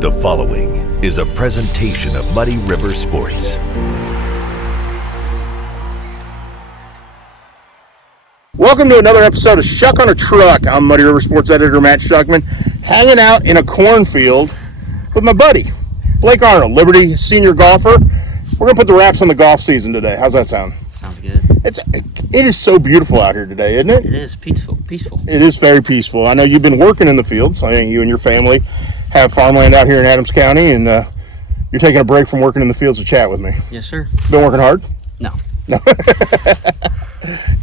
The following is a presentation of Muddy River Sports. Welcome to another episode of Schuck on a Truck. I'm Muddy River Sports editor Matt Schuckman, hanging out in a cornfield with my buddy, Blake Arnold, Liberty senior golfer. We're going to put the wraps on the golf season today. How's that sound? Sounds good. It is so beautiful out here today, isn't it? It is peaceful. It is very peaceful. I know you've been working in the fields. I mean, you and your family have farmland out here in Adams County, and you're taking a break from working in the fields to chat with me. Yes, sir. Been working hard? No. No,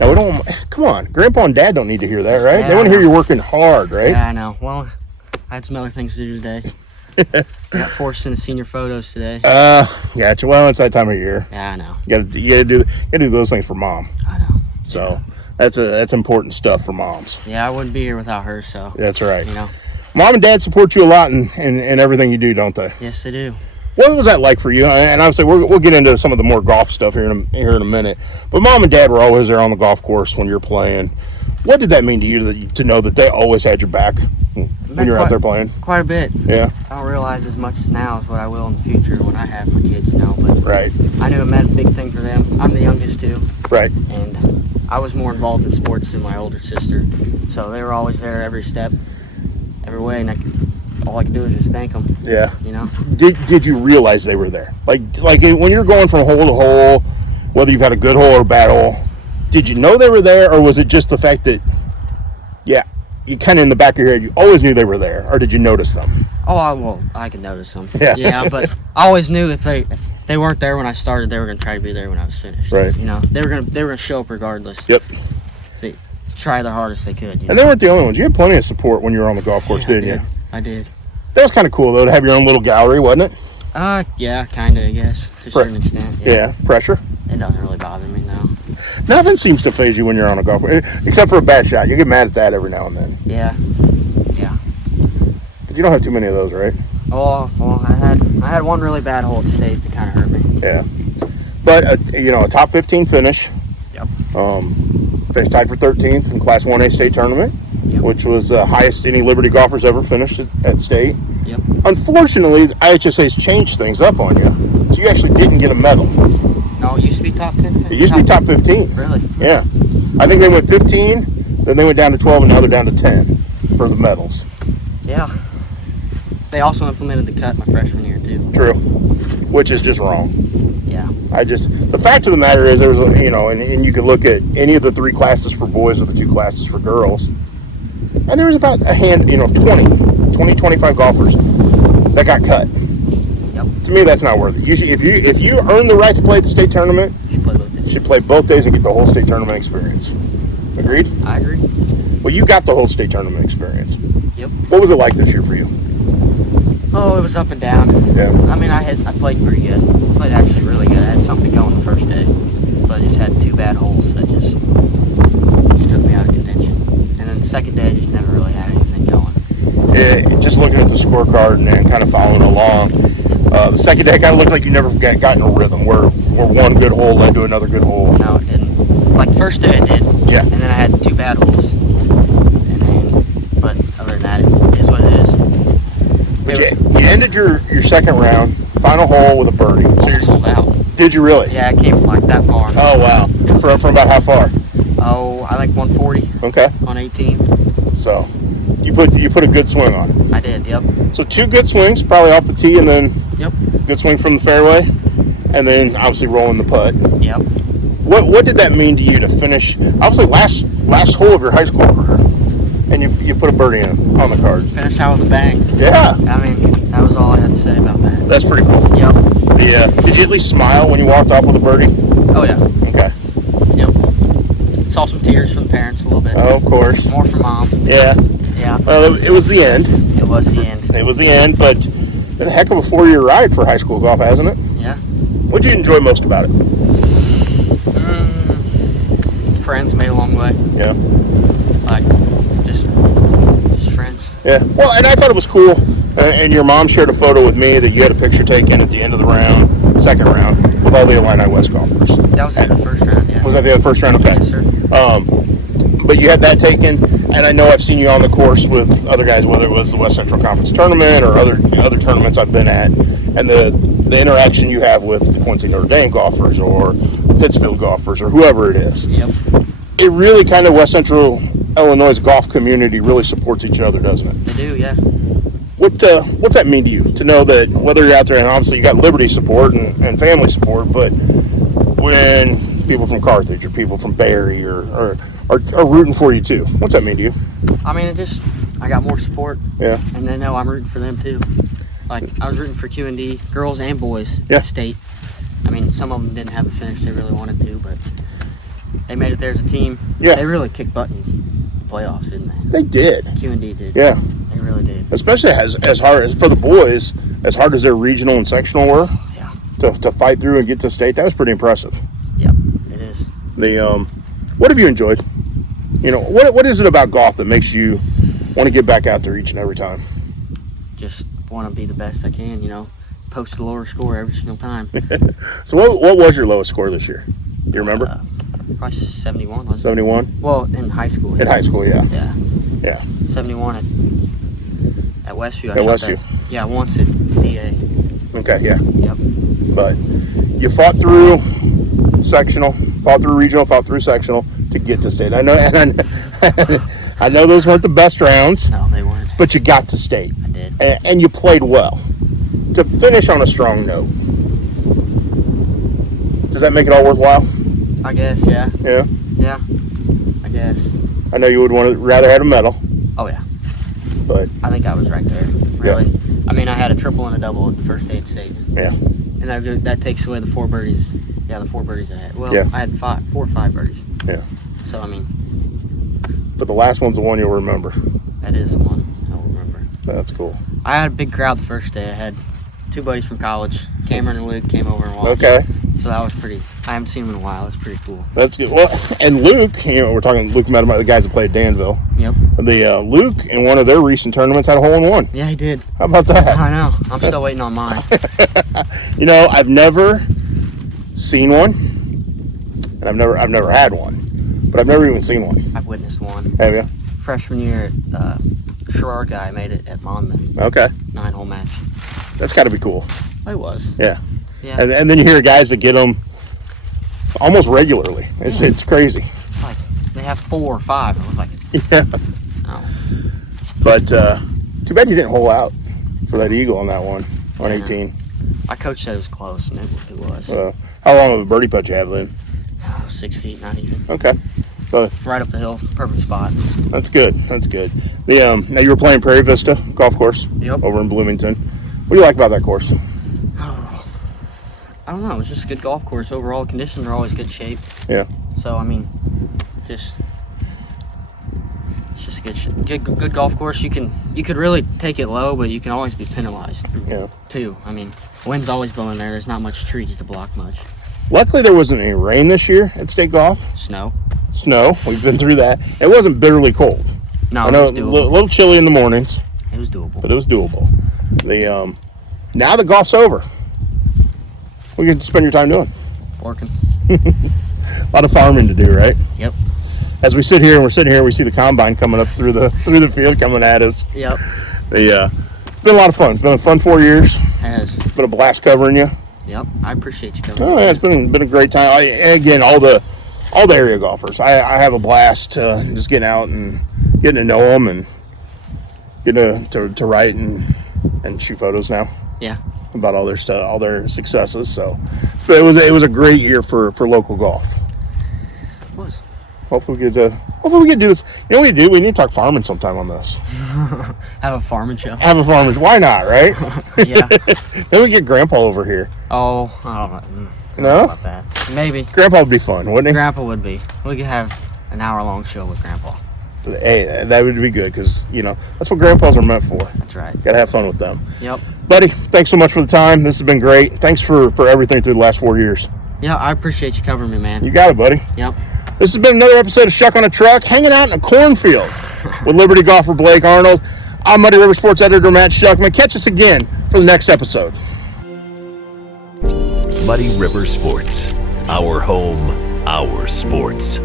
we don't. Come on, Grandpa and Dad don't need to hear that, right? Yeah, they want to hear you working hard, right? Yeah, I know. Well, I had some other things to do today. I got forced into senior photos today. Gotcha. Well, it's that time of year. Yeah, I know. You gotta do those things for Mom. I know. So that's important stuff for moms. Yeah, I wouldn't be here without her. So that's right. You know. Mom and Dad support you a lot in everything you do, don't they? Yes, they do. What was that like for you? And obviously, we'll get into some of the more golf stuff here in a minute. But Mom and Dad were always there on the golf course when you're playing. What did that mean to you to know that they always had your back when you're out there playing? Quite a bit. Yeah. I don't realize as much now as what I will in the future when I have my kids, you know. But right. I knew it meant a big thing for them. I'm the youngest too. Right. And I was more involved in sports than my older sister. So they were always there every step, every way, and all I could do is just thank them. Yeah. You know. Did you realize they were there? Like when you're going from hole to hole, whether you've had a good hole or a bad hole, did you know they were there, or was it just the fact that, yeah, you kind of in the back of your head, you always knew they were there, or did you notice them? Oh, I could notice them. Yeah. Yeah, but I always knew if they weren't there when I started, they were going to try to be there when I was finished. Right. You know, they were going to show up regardless. Yep. They try their hardest they could. And they weren't the only ones. You had plenty of support when you were on the golf course, didn't you? I did. That was kind of cool, though, to have your own little gallery, wasn't it? Yeah, kind of, I guess, to a certain extent. Yeah. Pressure? It doesn't really bother me, no. Nothing seems to faze you when you're on a golf course, except for a bad shot. You get mad at that every now and then. Yeah. But you don't have too many of those, right? Oh, well, I had one really bad hole at state that kind of hurt me. Yeah. But, a top 15 finish. Yep. Finished tied for 13th in Class 1A state tournament, yep, which was the highest any Liberty golfers ever finished at state. Yep. Unfortunately, IHSA's changed things up on you, so you actually didn't get a medal. No, it used to be top 10. It used to be top 15. Really? Yeah. I think they went 15, then they went down to 12, and now they're down to 10 for the medals. Yeah. They also implemented the cut my freshman year, too. True. Which is just wrong. Yeah. The fact of the matter is, there was, and you can look at any of the 3 classes for boys or the 2 classes for girls, and there was about 20, 25 golfers that got cut. Yep. To me, that's not worth it. Usually, if you earn the right to play at the state tournament, you should play both days and get the whole state tournament experience. Agreed? I agree. Well, you got the whole state tournament experience. Yep. What was it like this year for you? Oh, it was up and down. Yeah. I mean, I played pretty good. I played actually really good. I had something going the first day, but I just had 2 bad holes that just took me out of contention. And then the second day, I just never really had anything going. Yeah, just looking at the scorecard and kind of following along, the second day kind of looked like you never got in a rhythm where one good hole led to another good hole. No, it didn't. Like first day, it did. Yeah. And then I had 2 bad holes. But other than that, it is what it is. But you ended your second round, final hole with a birdie. So you're sold out. Did you really? Yeah, I came from like that far. Oh, wow. From about how far? Oh, I like 140. Okay. On 18. So you put a good swing on it. I did, yep. So 2 good swings, probably off the tee, and then yep, good swing from the fairway, and then obviously rolling the putt. Yep. What did that mean to you to finish, obviously last hole of your high school career, and you put a birdie in on the card? Finished out with a bang. Yeah. I mean, that was all I had to say about that. That's pretty cool. Yep. Yeah. Did you at least smile when you walked off with a birdie? Oh, yeah. Okay. Yep. Saw some tears from the parents a little bit. Oh, of course. More from Mom. Yeah. Yeah. Well, it was the end. It was the end. It was the end, but it's been a heck of a 4-year ride for high school golf, hasn't it? Yeah. What did you enjoy most about it? Friends made a long way. Yeah. Like, just friends. Yeah. Well, and I thought it was cool, and your mom shared a photo with me that you had a picture taken at the end of the round, second round, with all the Illini West golfers. That was at the first round, yeah. Was that the first round? Okay. Yes, sir. But you had that taken, and I know I've seen you on the course with other guys, whether it was the West Central Conference tournament or other tournaments. tournaments I've been at, and the interaction you have with the Quincy Notre Dame golfers or Pittsfield golfers or whoever it is. Yep. It really kind of West Central Illinois' golf community really supports each other, doesn't it? They do, yeah. What's that mean to you, to know that whether you're out there, and obviously you got Liberty support and family support, but when people from Carthage or people from Barry are rooting for you too, what's that mean to you? I mean, I got more support. Yeah. And they know I'm rooting for them too. Like, I was rooting for Q&D, girls and boys, Yeah. state. I mean, some of them didn't have a finish they really wanted to, but they made it there as a team. Yeah. They really kicked butt in the playoffs, didn't they? They did. Q&D did. Yeah. They really did. Especially as hard as for the boys, as hard as their regional and sectional were, Yeah. to fight through and get to state, that was pretty impressive. Yep, it is. What have you enjoyed? You know, what is it about golf that makes you want to get back out there each and every time? Just want to be the best I can, you know. Post the lower score every single time. So what was your lowest score this year? Do you remember? Probably 71, wasn't it? 71? Well, in high school. In high school, yeah. Yeah. Yeah. 71 at Westview. At Westview. Yeah, once at DA. Okay, yeah. Yep. But you fought through sectional, fought through regional, fought through sectional to get to state. I know, and I know those weren't the best rounds. No, they weren't. But you got to state. I did. And you played well. To finish on a strong note, does that make it all worthwhile? I guess, yeah. Yeah. Yeah. I guess. I know you would rather have a medal, Oh, yeah. but I think I was right there, really. I mean, I had a triple and a double at the first day at state. yeah. And that takes away the 4 birdies. Yeah, the 4 birdies I had. Well, Yeah. I had 4 or 5 birdies. Yeah. So, I mean, But the last one's the one you'll remember. that is the one I'll remember. That's cool. I had a big crowd the first day. I had 2 buddies from college. Cameron and Luke came over and watched. Okay. So that was pretty. I haven't seen him in a while. It's pretty cool. That's good. Well, and Luke, you know, we're talking Luke met the guys that played Danville. Yep. Luke in one of their recent tournaments had a hole-in-one. Yeah, he did. How about that? I know. I'm still waiting on mine. You know, I've never seen one, and I've never had one, but I've never even seen one. I've witnessed one. Have you? Freshman year, the Sherrard guy made it at Monmouth. Okay. 9-hole match. That's got to be cool. Oh, it was. Yeah. Yeah. And then you hear guys that get them almost regularly. It's crazy. It's like they have 4 or 5. I was like, Yeah. oh. But too bad you didn't hole out for that eagle on that one on Yeah. 18. My coach said it was close, and it was. How long of a birdie putt you have, Lynn? 6 feet, not even. Okay. So Right up the hill, perfect spot. that's good. That's good. Now you were playing Prairie Vista Golf Course. Yep. Over in Bloomington. What do you like about that course? I don't know. It was just a good golf course. Overall, conditions are always good shape. Yeah. So I mean, it's just good golf course. You could really take it low, but you can always be penalized. Yeah. Too. I mean, wind's always blowing there. There's not much trees to block much. Luckily, there wasn't any rain this year at State Golf. Snow. We've been through that. It wasn't bitterly cold. No, I know it was a doable. little chilly in the mornings, It was doable. but it was doable. Now the golf's over. What you get to spend your time doing? Working. A lot of farming to do, right? Yep. As we sit here, we see the combine coming up through the field coming at us. Yep. It's been a lot of fun. It's been a fun 4 years. Has. It's been a blast covering you. Yep. I appreciate you coming. Oh yeah, it's been a great time. Again, all the area golfers. I have a blast just getting out and getting to know them and getting to write and shoot photos now Yeah. about all their stuff, all their successes. So it was a great year for local golf. It was. Hopefully we get do this. You know what we do? We need to talk farming sometime on this. Have a farming show. Have a farmers. Why not, right? Yeah. Then we get Grandpa over here. Oh, I don't know. No? About that. Maybe. Grandpa would be fun, wouldn't he? Grandpa would be. We could have an hour-long show with Grandpa. Hey, that would be good because, that's what grandpas are meant for. That's right. Got to have fun with them. Yep. Buddy, thanks so much for the time. This has been great. Thanks for everything through the last 4 years. Yeah, I appreciate you covering me, man. You got it, buddy. Yep. This has been another episode of Schuck on a Truck, hanging out in a cornfield with Liberty golfer Blake Arnold. I'm Muddy River Sports editor Matt Schuckman. Catch us again for the next episode. Muddy River Sports. Our home, our sports.